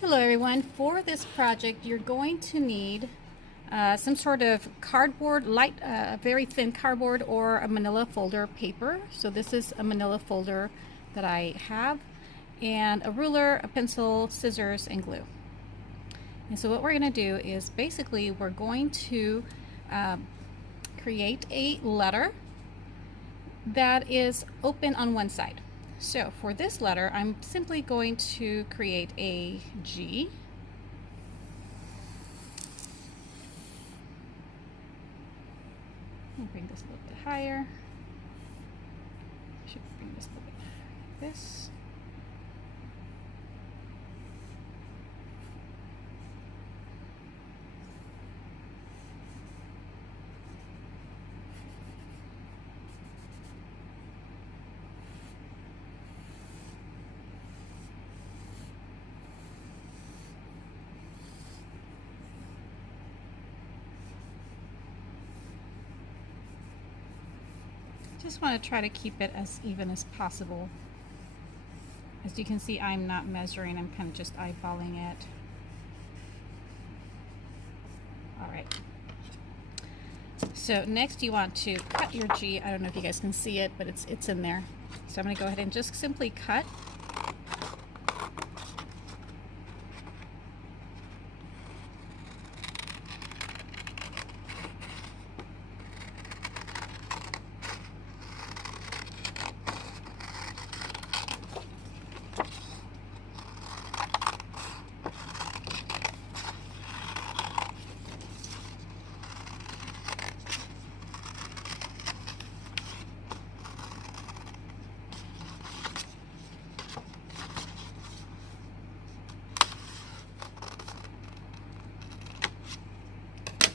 Hello everyone. For this project you're going to need some sort of cardboard, very thin cardboard, or a manila folder paper. So this is a manila folder that I have, and a ruler, a pencil, scissors, and glue. And so what we're going to do is basically we're going to create a letter that is open on one side. So for this letter, I'm simply going to create a G. I'll bring this a little bit higher. Should bring this a little bit like this. Just want to try to keep it as even as possible. As you can see, I'm not measuring, I'm kind of just eyeballing it. Alright. So next you want to cut your G. I don't know if you guys can see it, but it's in there. So I'm going to go ahead and just simply cut.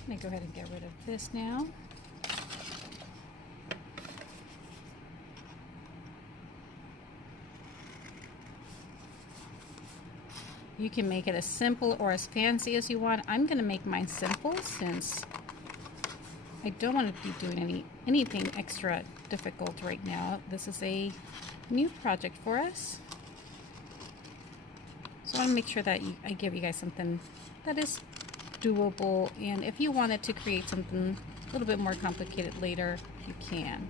I'm going to go ahead and get rid of this now. You can make it as simple or as fancy as you want. I'm going to make mine simple since I don't want to be doing anything extra difficult right now. This is a new project for us. So I want to make sure that I give you guys something that is doable, and if you wanted to create something a little bit more complicated later, you can.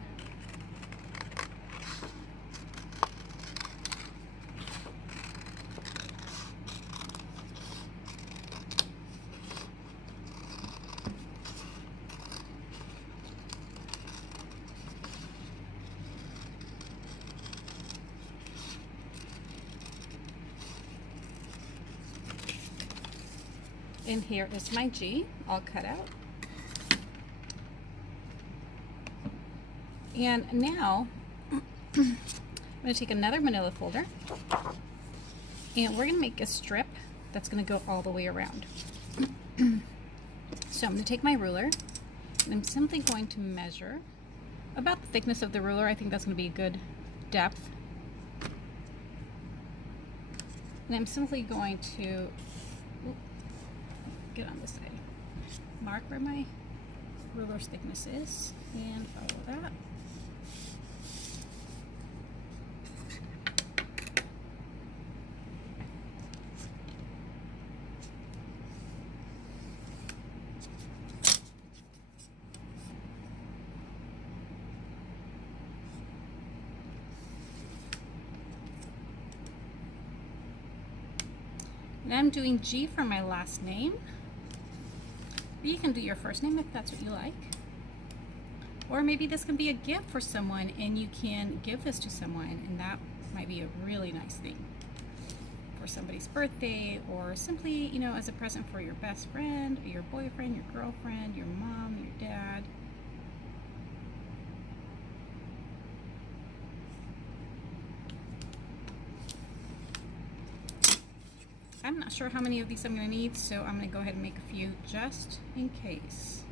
And here is my G all cut out. And now I'm going to take another manila folder, and we're going to make a strip that's going to go all the way around. So I'm going to take my ruler, and I'm simply going to measure about the thickness of the ruler. I think that's going to be a good depth. And I'm simply going to get on this side, mark where my ruler's thickness is, and follow that. And I'm doing G for my last name. You can do your first name if that's what you like. Or maybe this can be a gift for someone and you can give this to someone, and that might be a really nice thing for somebody's birthday, or simply, you know, as a present for your best friend, your boyfriend, your girlfriend, your mom, your dad. I'm not sure how many of these I'm going to need, so I'm going to go ahead and make a few just in case.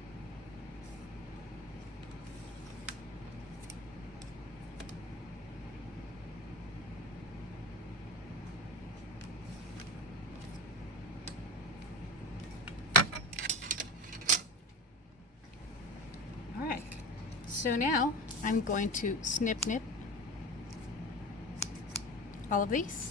Alright, so now I'm going to snip all of these.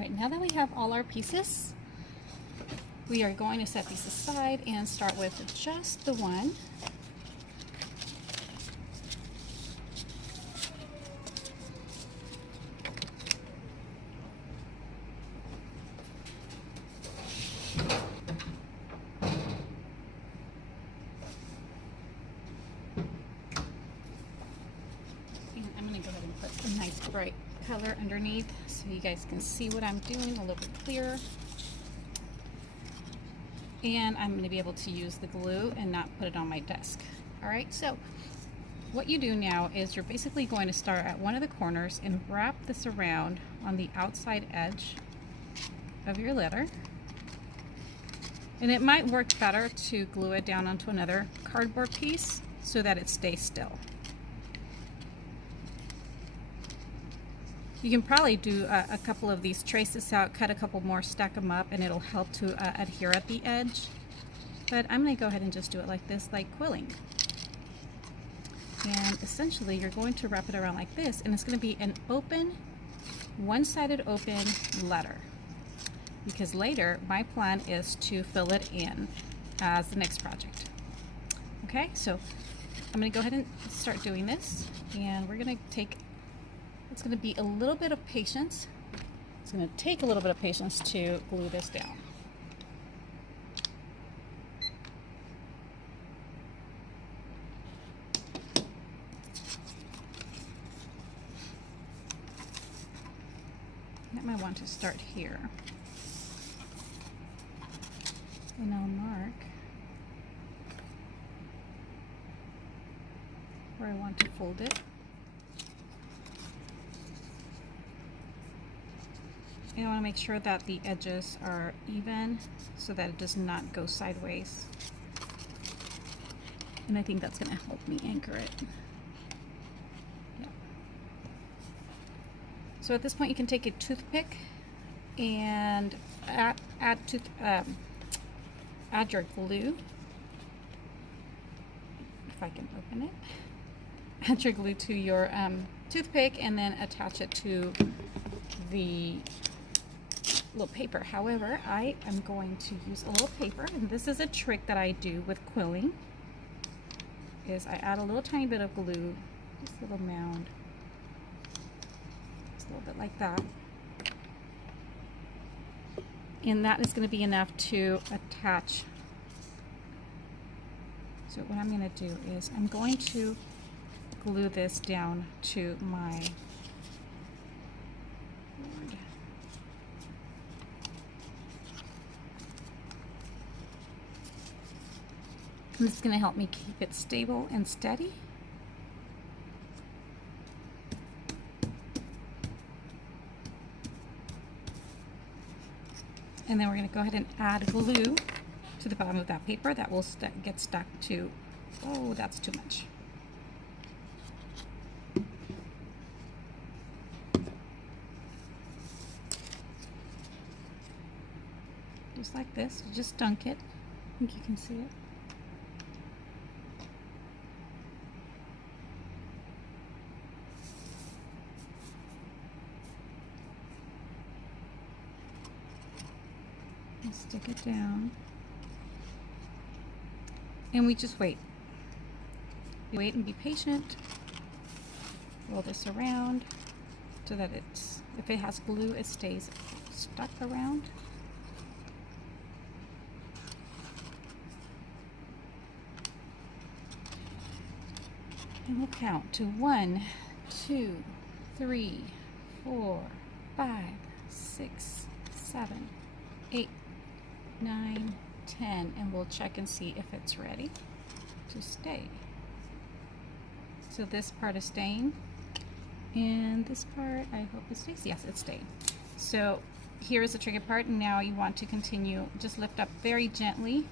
Right, now that we have all our pieces, we are going to set these aside and start with just the one. And I'm going to go ahead and put a nice bright color underneath so you guys can see what I'm doing a little bit clearer. And I'm going to be able to use the glue and not put it on my desk. All right, so what you do now is you're basically going to start at one of the corners and wrap this around on the outside edge of your letter. And it might work better to glue it down onto another cardboard piece so that it stays still. You can probably do a couple of these, trace this out, cut a couple more, stack them up, and it'll help to adhere at the edge. But I'm going to go ahead and just do it like this, like quilling. And essentially you're going to wrap it around like this, and it's going to be an open, one-sided open letter. Because later my plan is to fill it in as the next project. Okay, so I'm going to go ahead and start doing this, and we're going to take, it's going to be a little bit of patience. It's going to take a little bit of patience to glue this down. I might want to start here. And I'll mark where I want to fold it. And I want to make sure that the edges are even so that it does not go sideways. And I think that's going to help me anchor it. Yeah. So at this point you can take a toothpick and add your glue. If I can open it. Add your glue to your toothpick and then attach it to the little paper. However, I am going to use a little paper, and this is a trick that I do with quilling, is I add a little tiny bit of glue, this little mound, just a little bit like that. And that is going to be enough to attach. So what I'm going to do is I'm going to glue this down to my board. And this is going to help me keep it stable and steady. And then we're going to go ahead and add glue to the bottom of that paper. That will get stuck to, oh, that's too much. Just like this, you just dunk it. I think you can see it. And stick it down. And we just wait. Wait and be patient. Roll this around so that it's, if it has glue, it stays stuck around. And we'll count to 1, 2, 3, 4, 5, 6, 7, 8, 9, 10, and we'll check and see if it's ready to stay. So this part is staying, and this part, I hope it stays. Yes, it's staying. So here is the tricky part. Now you want to continue, just lift up very gently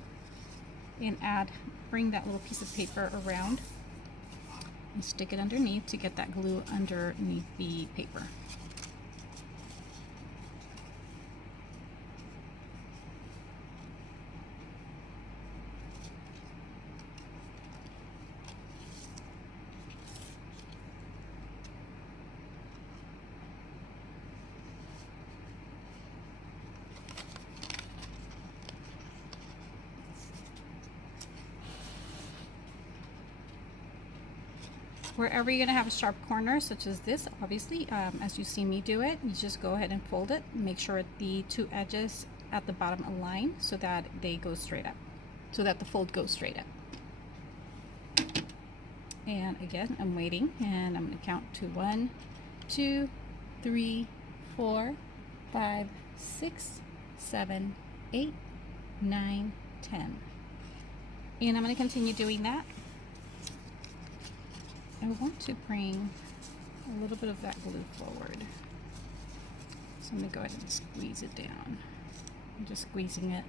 and bring that little piece of paper around and stick it underneath to get that glue underneath the paper. Wherever you're going to have a sharp corner, such as this, obviously, as you see me do it, you just go ahead and fold it. Make sure the two edges at the bottom align so that they go straight up, so that the fold goes straight up. And again, I'm waiting, and I'm going to count to 1, 2, 3, 4, 5, 6, 7, 8, 9, 10. And I'm going to continue doing that. I want to bring a little bit of that glue forward. So I'm going to go ahead and squeeze it down. I'm just squeezing it.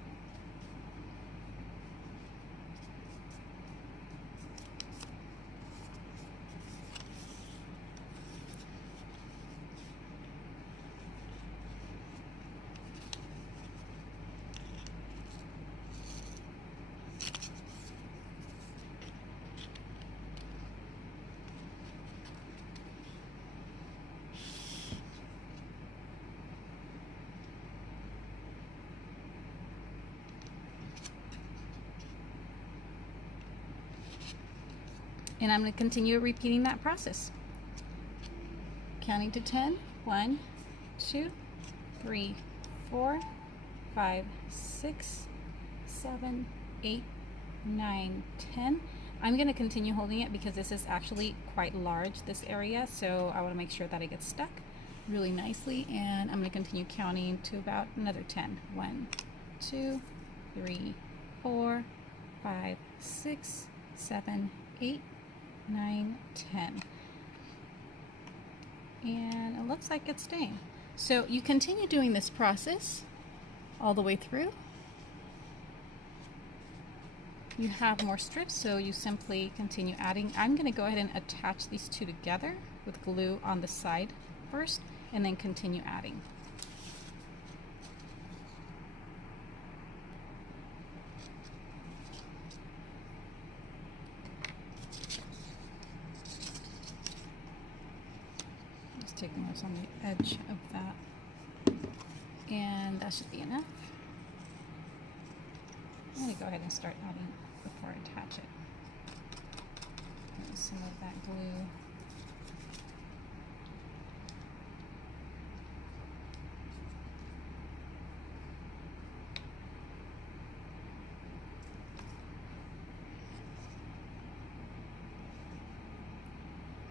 And I'm going to continue repeating that process. Counting to 10. 1, 2, 3, 4, 5, 6, 7, 8, 9, 10. I'm going to continue holding it because this is actually quite large, this area, so I want to make sure that it gets stuck really nicely, and I'm going to continue counting to about another 10. 1, 2, 3, 4, 5, 6, 7, 8, 9, 10. And it looks like it's staying. So you continue doing this process all the way through. You have more strips, so you simply continue adding. I'm going to go ahead and attach these two together with glue on the side first, and then continue adding. Just taking those on the edge of that, and that should be enough. I'm going to go ahead and start adding before I attach it. Some of that glue.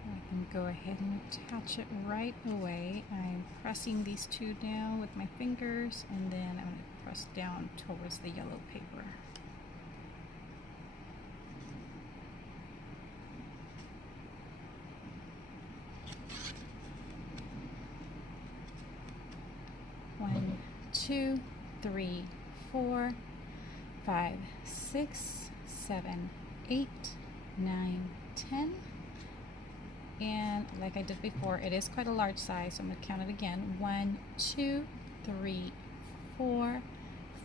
I can go ahead and attach it right away. I'm pressing these two down with my fingers, and then I'm going to press down towards the yellow paper. One, 2, 3, 4, 5, 6, 7, 8, 9, 10. And like I did before, it is quite a large size, so I'm going to count it again. 1, 2, 3, 4,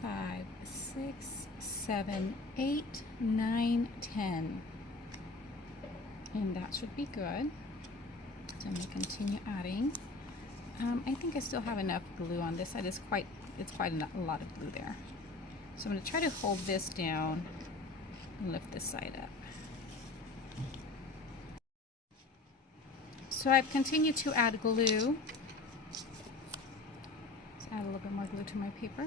5, 6, 7, 8, 9, 10. And that should be good. So I'm going to continue adding. I think I still have enough glue on this side. It's quite a lot of glue there. So I'm going to try to hold this down and lift this side up. So I've continued to add glue. Let's add a little bit more glue to my paper.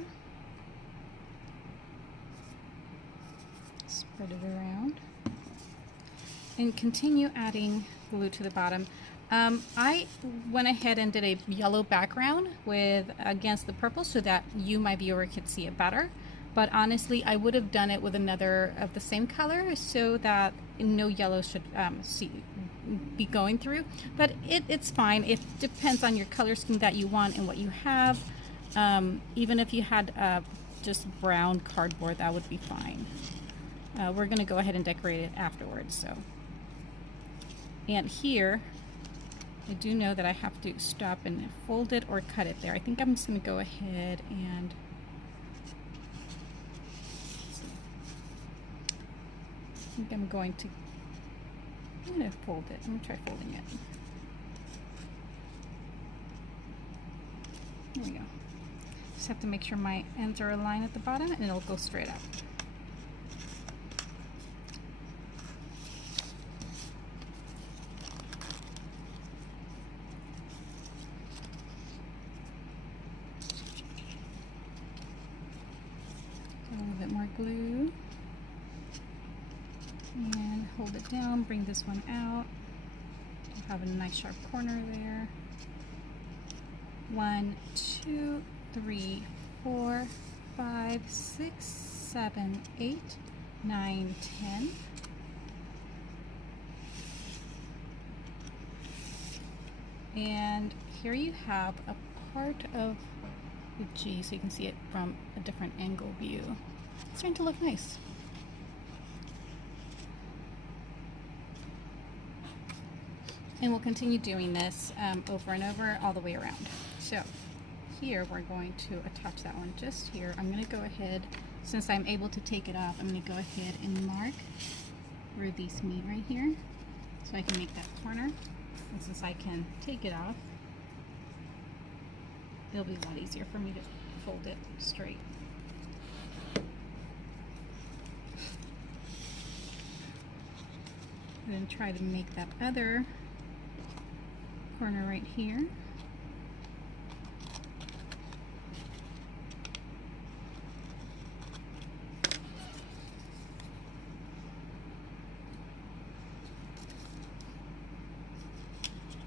Spread it around. And continue adding glue to the bottom. I went ahead and did a yellow background against the purple so that you, my viewer, could see it better. But honestly, I would have done it with another of the same color so that no yellow should be going through. But it's fine. It depends on your color scheme that you want and what you have. Even if you had just brown cardboard, that would be fine. We're going to go ahead and decorate it afterwards. So, and here, I do know that I have to stop and fold it or cut it there. I think I'm just going to go ahead and I'm going to fold it. I'm going to try folding it. There we go. Just have to make sure my ends are aligned at the bottom and it'll go straight up. down, bring this one out. We'll have a nice sharp corner there. 1, 2, 3, 4, 5, 6, 7, 8, 9, 10. And here you have a part of the G, so you can see it from a different angle view. It's starting to look nice. And we'll continue doing this over and over all the way around. So here we're going to attach that one just here. I'm going to go ahead, since I'm able to take it off, I'm going to go ahead and mark where these meet right here, so I can make that corner. And since I can take it off, it'll be a lot easier for me to fold it straight. And then try to make that other corner right here.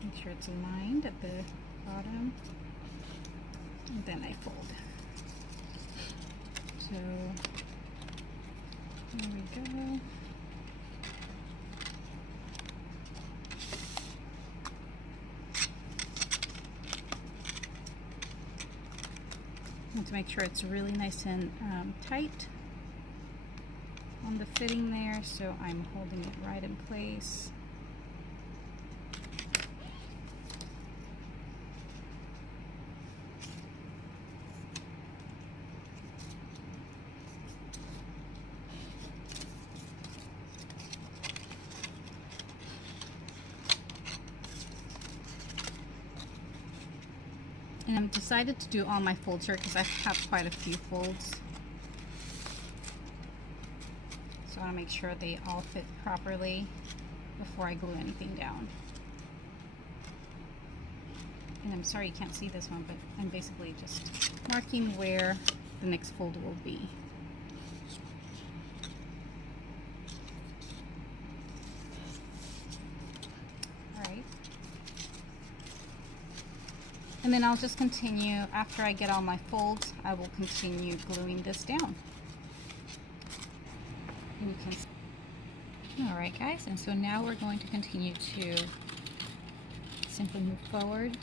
Make sure it's aligned at the bottom, and then I fold. So there we go. To make sure it's really nice and tight on the fitting there, so I'm holding it right in place. And I've decided to do all my folds here because I have quite a few folds. So I want to make sure they all fit properly before I glue anything down. And I'm sorry you can't see this one, but I'm basically just marking where the next fold will be. And then I'll just continue, after I get all my folds, I will continue gluing this down. And you can see. All right, guys, and so now we're going to continue to simply move forward.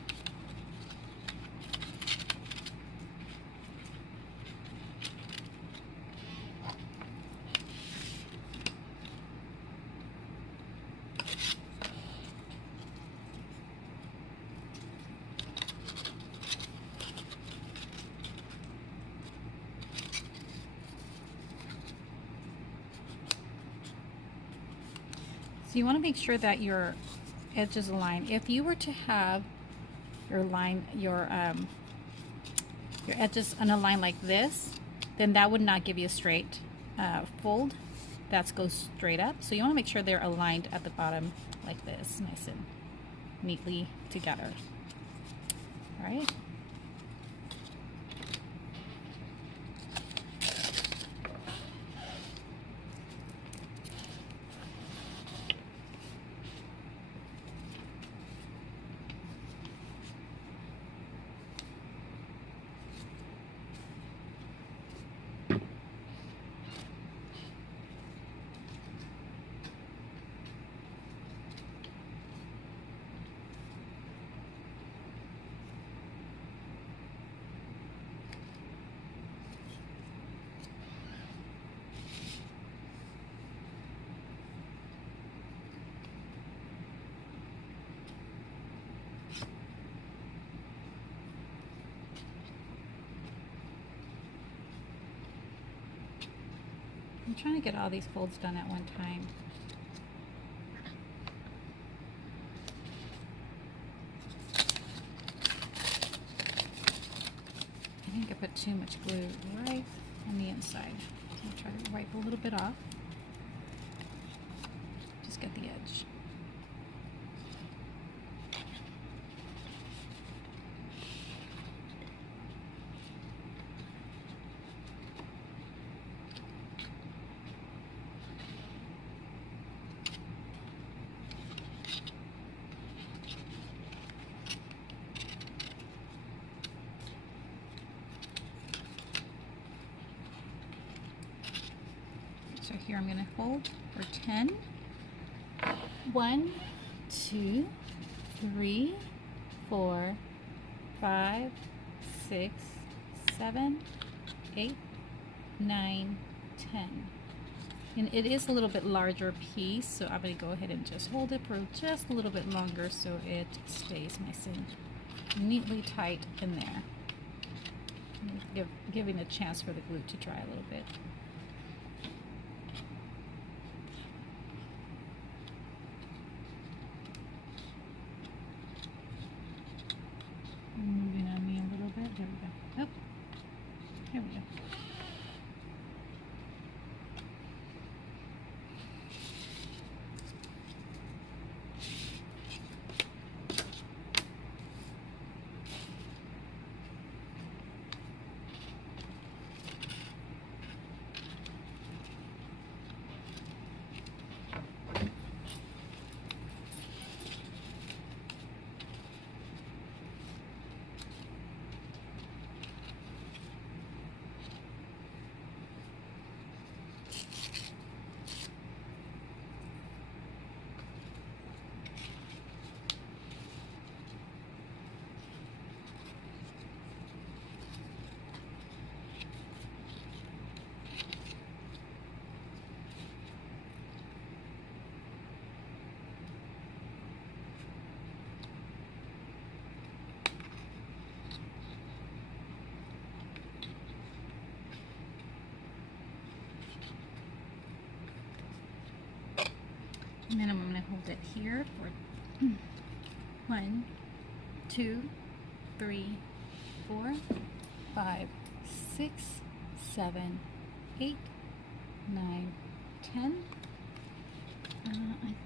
So you want to make sure that your edges align. If you were to have your line, your edges unaligned like this, then that would not give you a straight fold. That goes straight up. So you want to make sure they're aligned at the bottom like this, nice and neatly together. All right. I'm trying to get all these folds done at one time. I think I put too much glue right on the inside. So I'll try to wipe a little bit off. Just get the edge. here I'm going to hold for 10. 1, 2, 3, 4, 5, 6, 7, 8, 9, 10. And it is a little bit larger piece, so I'm going to go ahead and just hold it for just a little bit longer so it stays nice and neatly tight in there. Giving a chance for the glue to dry a little bit. Moving on me a little bit. There we go. Oh, here we go. And then I'm going to hold it here for 1, 2, 3, 4, 5, 6, 7, 8, 9, 10. I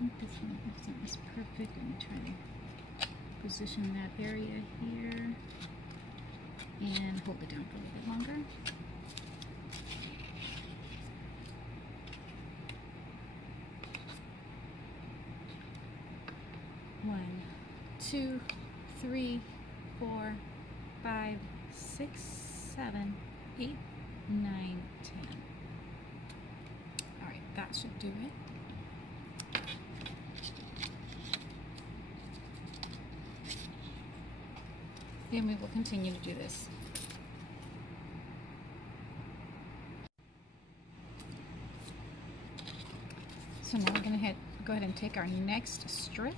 think this one is perfect. I'm trying to position that area here and hold it down for a little bit longer. One, 2, 3, 4, 5, 6, 7, 8, 9, 10. All right, that should do it. And we will continue to do this. So now we're going to go ahead and take our next strip,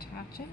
attach it.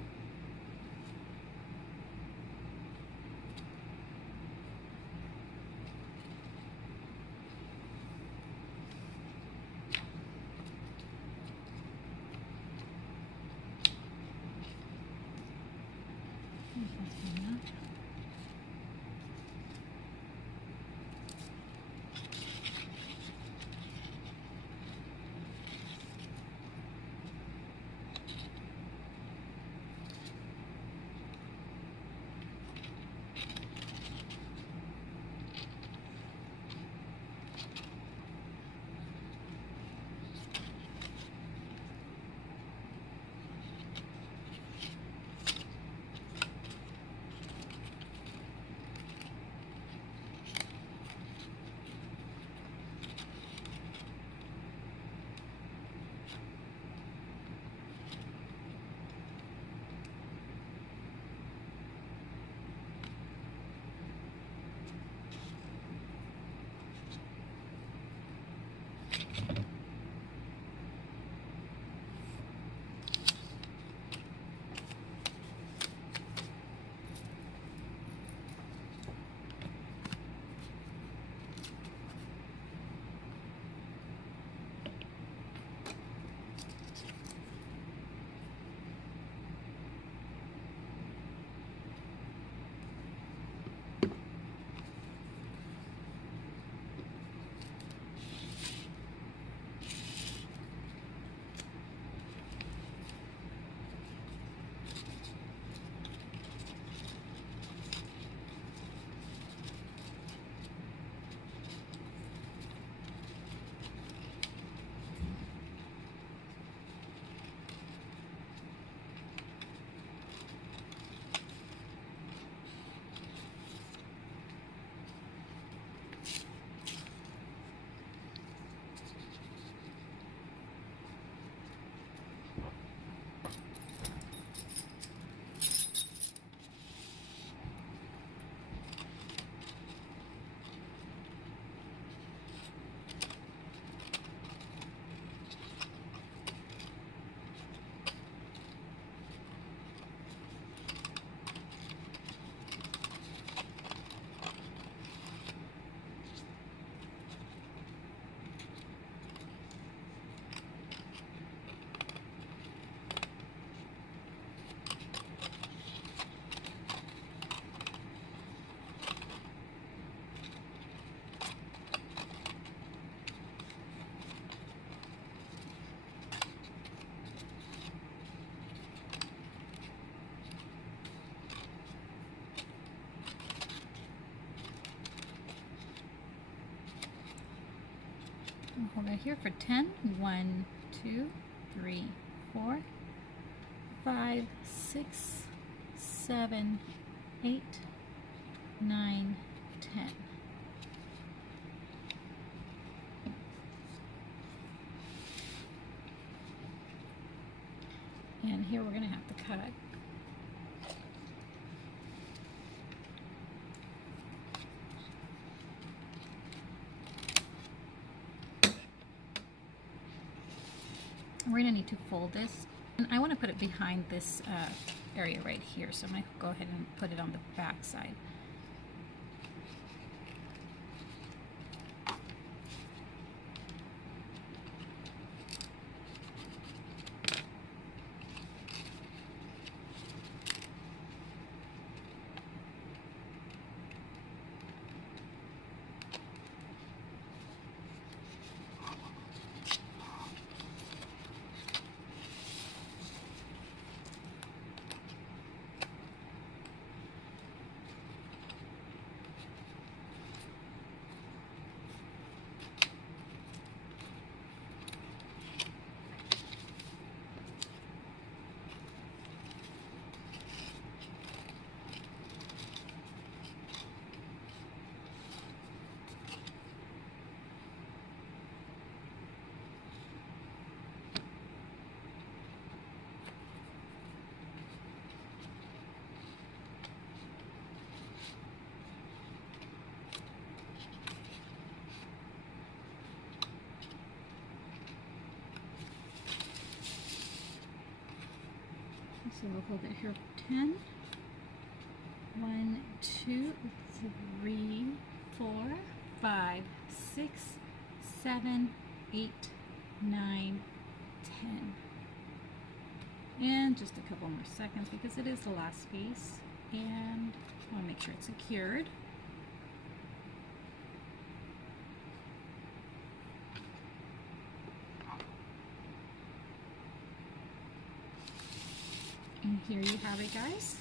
here for 10. 1, 2, 3, 4, 5, 6, 7, 8, 9, 10. And here we're going to have to cut. We're going to need to fold this, and I want to put it behind this area right here, so I'm going to go ahead and put it on the back side. So we'll hold it here for 10. 1, 2, 3, 4, 5, 6, 7, 8, 9, 10. And just a couple more seconds because it is the last piece. And I want to make sure it's secured. And here you have it, guys.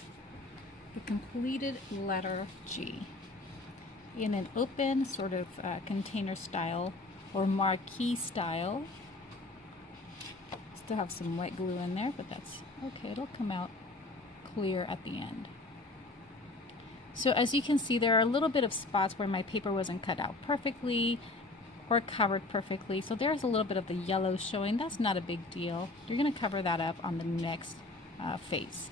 The completed letter G in an open sort of container style or marquee style. Still have some white glue in there, but that's okay. It'll come out clear at the end. So as you can see, there are a little bit of spots where my paper wasn't cut out perfectly or covered perfectly. So there's a little bit of the yellow showing. That's not a big deal. You're going to cover that up on the next phase.